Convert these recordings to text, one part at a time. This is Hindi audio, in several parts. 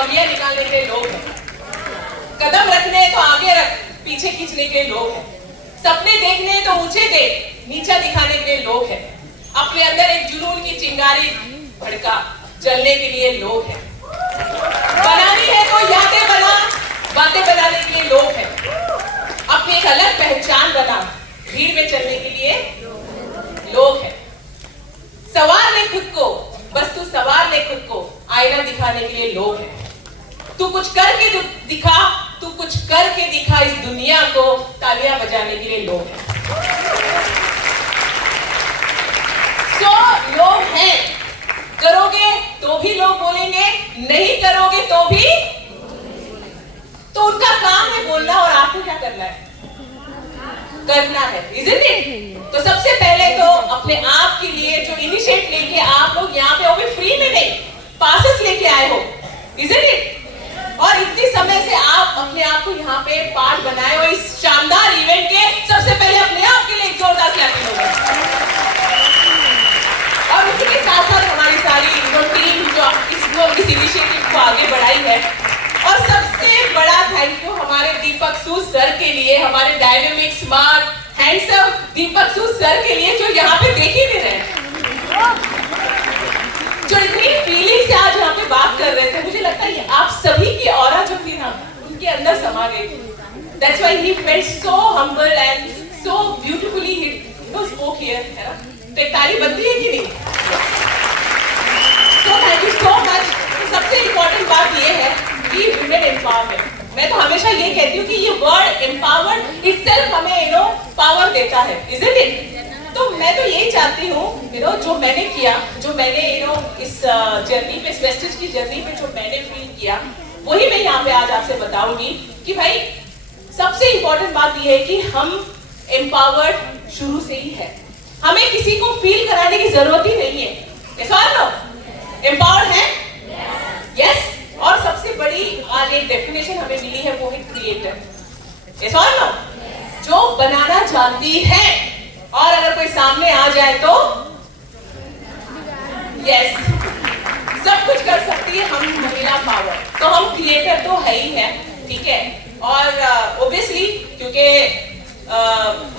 कमियां निकालने के लिए लोग हैं, कदम रखने तो आगे रख, पीछे खींचने के लिए लोग हैं, सपने देखने तो ऊंचे देख, नीचा दिखाने के लिए लोग हैं, अपने अंदर एक जुनून की चिंगारी भड़का, जलने के लिए लोग हैं, बनानी है तो यादें बना, बातें बनाने के लिए लोग हैं, अपनी एक अलग पहचान बना, भीड़ में चलने के लिए लोग हैं, सवार ले खुद को, बस तू सवार ले खुद को, आईना दिखाने के लिए लोग हैं, तू कुछ करके दिखा, तू कुछ करके दिखा इस दुनिया को, तालियां बजाने के लिए लोग हैं। तो लोग हैं, करोगे तो भी लोग बोलेंगे, नहीं करोगे तो भी, तो उनका काम है बोलना और आपको क्या करना है? करना है, isn't it? तो सबसे पहले तो अपने आप के लिए जो इनिशिएट लेके आप लोग यहाँ पे हो, भी फ्री में नहीं, पासेस लेके आए हो, isn't it? और इतनी समय से आप अपने आप को यहाँ पे पार्ट बनाए हो इस शानदार इवेंट के, सबसे पहले अपने आप के लिए एक जोरदार क्लैपिंग होगा। और उसी के साथ साथ हमारी सारी टीम जो इस इनिशिएटिव को आगे बढ़ाई है, और सबसे बड़ा थैंक यू हमारे दीपक सूद सर के लिए, हमारे डायनेमिक स्मार्ट हैंडसम दीपक सूद सर के लिए, जो यहाँ पे देख ही नहीं रहे, जो इतनी फीलिंग से आज यहाँ पे बात कर रहे थे। मुझे लगता है आप सभी की ऑरा जो थी ना, उनके अंदर समा गई थी। That's why he felt so humble and so beautifully he spoke here, है ना? तो एक ताली बनती है कि नहीं? So thank you so much। सबसे इम्पोर्टेंट बात ये है कि women empowerment। मैं तो हमेशा ये कहती हूँ कि ये वर्ड empowered itself हमें पावर देता है, isn't it? तो मैं तो यही चाहती हूँ जो मैंने किया, जो मैंने इस जर्नी पे, इस वेस्टेज की जर्नी पे जो मैंने फील किया, वही मैं यहाँ पे आज आपसे बताऊंगी कि भाई सबसे इम्पोर्टेंट बात ये है कि हम एम्पावर्ड शुरू से ही है, हमें किसी को फील कराने की जरूरत ही नहीं है। yes or no? एम्पावर्ड है? yes। और सबसे बड़ी आज एक डेफिनेशन हमें मिली है, वो है क्रिएटर। yes or no? जो बनाना जानती है, और अगर कोई सामने आ जाए तो यस, सब कुछ कर सकती है हम महिला पावर, तो हम क्रिएटर तो है ही है, ठीक है। और ऑब्वियसली क्योंकि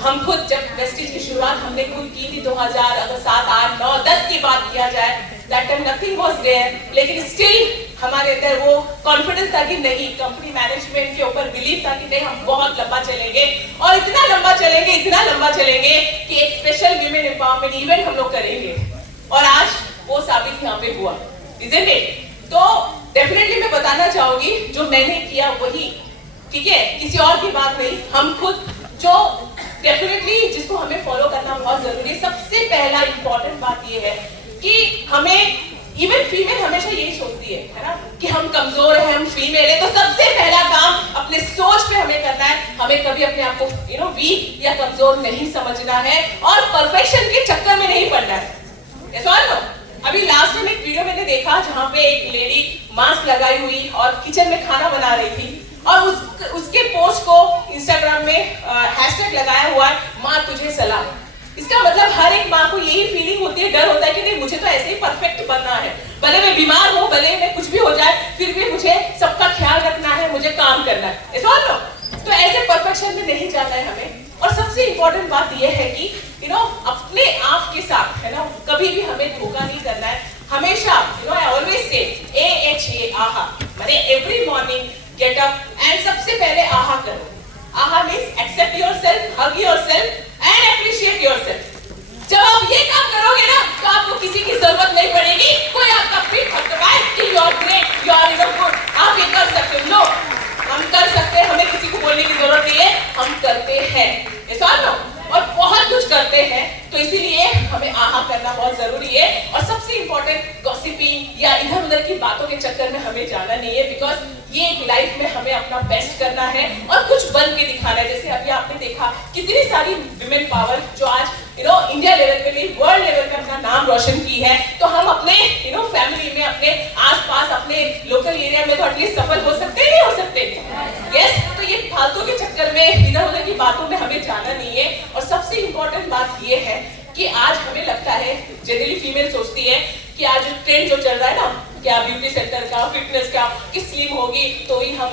हम खुद जब वेस्टेज की शुरुआत हमने खुद की थी 2007, 8, 9, 10 की बात किया जाए, that time nothing was there, लेकिन स्टिल हमारे अंदर वो कॉन्फिडेंस था कि नहीं, कंपनी मैनेजमेंट के ऊपर बिलीव था कि नहीं, हम बहुत लंबा चलेंगे, और इतना लंबा चलेंगे कि एक स्पेशल वीमेन एम्पावरमेंट इवेंट हम लोग करेंगे, और आज वो साबित यहाँ पे हुआ, isn't it? तो डेफिनेटली मैं बताना चाहूंगी जो मैंने किया वही, ठीक है, किसी और की बात नहीं, हम खुद जो डेफिनेटली जिसको हमें फॉलो करना बहुत जरूरी है। सबसे पहला इंपॉर्टेंट बात ये है कि हमें, इवन फीमेल हमेशा यही सोचती है ना, कि हम कमजोर हैं, हम फीमेल है, तो सबसे पहला काम अपने सोच पे हमें करना है, हमें कभी अपने आप को वीक या कमजोर नहीं समझना है, और परफेक्शन के चक्कर में नहीं पड़ना है। yes or no? अभी लास्ट में एक वीडियो मैंने देखा जहाँ पे एक लेडी मास्क लगाई हुई और किचन में खाना बना रही थी, और उसके पोस्ट को इंस्टाग्राम में हैशटैग लगाया हुआ है, माँ तुझे सलाम। इसका मतलब हर एक माँ को यही फीलिंग होती है, डर होता है कि नहीं, मुझे तो ऐसे ही परफेक्ट बनना है, भले मैं बीमार हूँ, भले मैं कुछ भी हो जाए, फिर भी मुझे सबका ख्याल रखना है, मुझे काम करना है। ऐसा हो तो ऐसे परफेक्शन में नहीं जाना है हमें। और सबसे इंपॉर्टेंट बात यह है कि अपने आप के साथ, है ना, कभी भी हमें धोखा नहीं करना है। हमेशा I always say AHA aha, माने every morning get up and सबसे पहले आहा करो। Aha means accept yourself, hug yourself and appreciate yourself. जब आप ये काम करोगे ना, तो आपको किसी की जरूरत नहीं पड़ेगी, कोई आपका पीठ थपथपाए कि you are great, you are good, आप ये कर सकते हो। नो, हम कर सकते हैं, हमें किसी को बोलने की जरूरत नहीं है, हम करते हैं, ऐसा ना, और बहुत कुछ करते हैं। तो इसीलिए हमें आहा करना बहुत जरूरी है। और सबसे इंपॉर्टेंट, गॉसिपिंग या इधर उधर की बातों के चक्कर में हमें जाना नहीं है, बिकॉज ये एक लाइफ में हमें अपना बेस्ट करना है और कुछ बन के दिखाना है। जैसे अभी आपने देखा कितनी सारी विमेन पावर जो आज इंडिया लेवल पे नहीं, वर्ल्ड लेवल पे अपना नाम रोशन की है। तो हम अपने फैमिली में, अपने आसपास, अपने लोकल एरिया में तो एटलीस्ट सफल हो सकते नहीं हो सकते? यस। तो ये फालतू के चक्कर में, इधर उधर की बातों में हमें जाना नहीं है। और सबसे इंपॉर्टेंट बात ये है कि आज हमें लगता है, जनरली फीमेल सोचती है कि आज ट्रेंड जो चल रहा है ना, क्या ब्यूटी सेंटर का, फिटनेस का, कि स्लिम होगी तो ही हम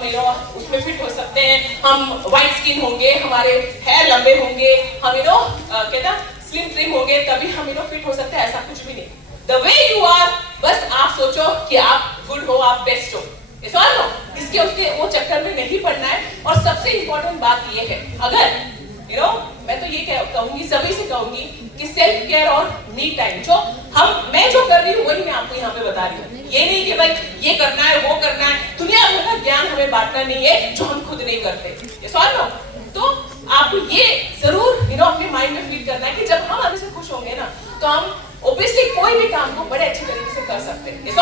उसमें फिट हो सकते हैं, हम व्हाइट स्किन होंगे, हमारे हेयर लंबे होंगे, हम कहता स्लिम ट्रिम होंगे तभी हम फिट हो सकते हैं, ऐसा कुछ भी नहीं। द वे यू आर, बस आप सोचो कि आप गुड हो, आप बेस्ट हो, इसके उसके वो चक्कर में नहीं पड़ना है। और सबसे इंपॉर्टेंट बात ये है, अगर मैं तो ये कहूंगी, सभी से कहूंगी कि सेल्फ केयर और नी टाइम मैं जो कर रही हूँ वही मैं आपको यहाँ पे बता रही हूँ। ये नहीं कि भाई ये करना है वो करना है, दुनिया भर का ज्ञान हमें बांटना नहीं है जो हम खुद नहीं करते। तो आप ये जरूर अपने माइंड में फील करना है कि जब हम आगे से खुश होंगे ना तो हम ऑब्वियसली कोई भी काम को बड़े अच्छे तरीके से कर सकते हैं।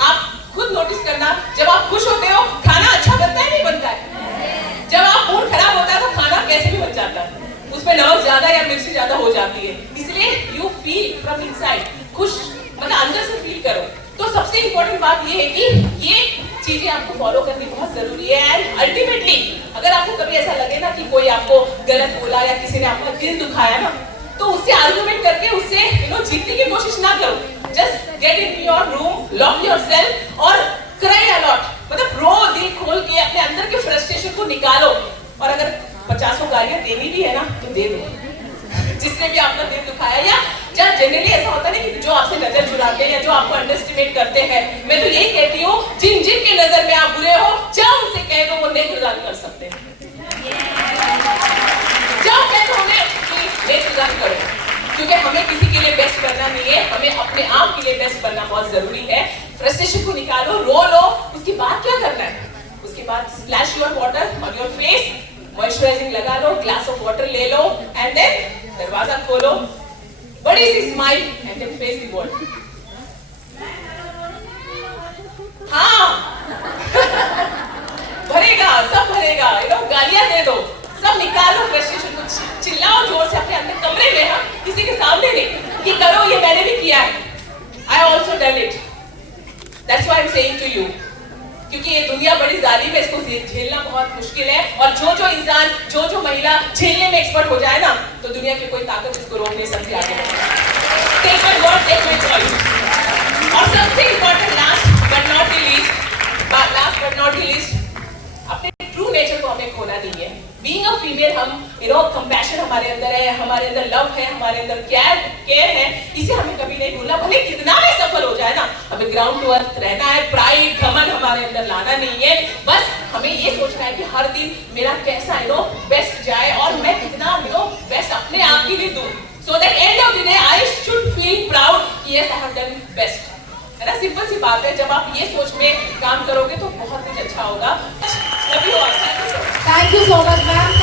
आप खुद नोटिस करना, जब आप खुश होते हो खाना अच्छा बनता है नहीं बनता है? जब आप मूड खराब होता है तो खाना कैसे भी बन जाता है, उसमें नमक ज्यादा या मिर्ची ज्यादा हो जाती है। इसलिए यू फील फ्रॉम इनसाइड खुश, मतलब अंदर से फील करो। तो सबसे इंपॉर्टेंट बात ये है कि ये चीजें आपको फॉलो करनी बहुत जरूरी है। एंड अल्टीमेटली अगर आपको कभी ऐसा लगे ना कि कोई आपको गलत बोला या किसी ने आपका दिल दुखाया ना, तो उससे आर्गुमेंट करके उससे जीतने की कोशिश ना करो। Just get in your room, lock yourself और क्राई अ लॉट, मतलब रो, दिल खोल के अपने अंदर के फ्रस्ट्रेशन को निकालो। और अगर 50 गालियां देनी भी है ना तो दे दो जिसने भी आपका दिल दुखाया, या जब जनरली ऐसा होता है कि जो आपसे नजर चुराते हैं या जो आपको अंडरएस्टिमेट करते हैं, मैं तो यही कहती हूँ जिन जिन के नजर में आप बुरे हो जाओ उनसे कह दो, वो नेत्रदान कर सकते हैं। जाओ कह दो उन्हें नेत्रदान करो, क्योंकि हमें किसी के लिए बेस्ट करना नहीं है, हमें अपने आप के लिए बेस्ट बनना बहुत जरूरी है। फ्रस्ट्रेशन को निकालो, रो लो, उसके बाद क्या करना है? उसके बाद splash your water on your face, moisturising लगा लो, ग्लास ऑफ वाटर ले लो एंड देन दरवाजा खोलो, बड़ी सी smile and then face the world. हाँ भरेगा, सब भरेगा, गालियां दे दो, सब निकालो फ्रस्ट्रेशन को, चिल्लाओ जोर से अपने अंदर कमरे में, हाँ किसी के सामने नहीं। ये करो, ये मैंने भी किया है, I also done it, that's why I'm saying to you, क्योंकि ये दुनिया बड़ी जालिम है, इसको झेलना बहुत मुश्किल है। और जो इंसान, जो महिला झेलने में एक्सपर्ट हो जाए ना, तो दुनिया की कोई ताकत इसको रोक नहीं सकती आगे बढ़ने। Take my word, take my choice। और सबसे important last but not least, अपने ट्रू नेचर को हमें खोना नहीं है। बीइंग अ फीमेल, हम कंपैशन हमारे अंदर है, हमारे अंदर लव है, हमारे अंदर केयर है, इसे हमें कभी नहीं भूलना। भले कितना भी सफल हो जाए ना, हमें ग्राउंड टू अर्थ रहना है, प्राइड घमंड हमारे अंदर लाना नहीं है। बस हमें ये सोचना है कि हर दिन मेरा कैसा बेस्ट जाए और मैं कितना बेस्ट अपने आप के लिए दूं, so that end of the day I should feel proud कि yes I have done best, है ना? सिंपल सी बात है, जब आप ये सोच में काम करोगे तो बहुत कुछ अच्छा होगा। Love you all, thank you so much ma'am.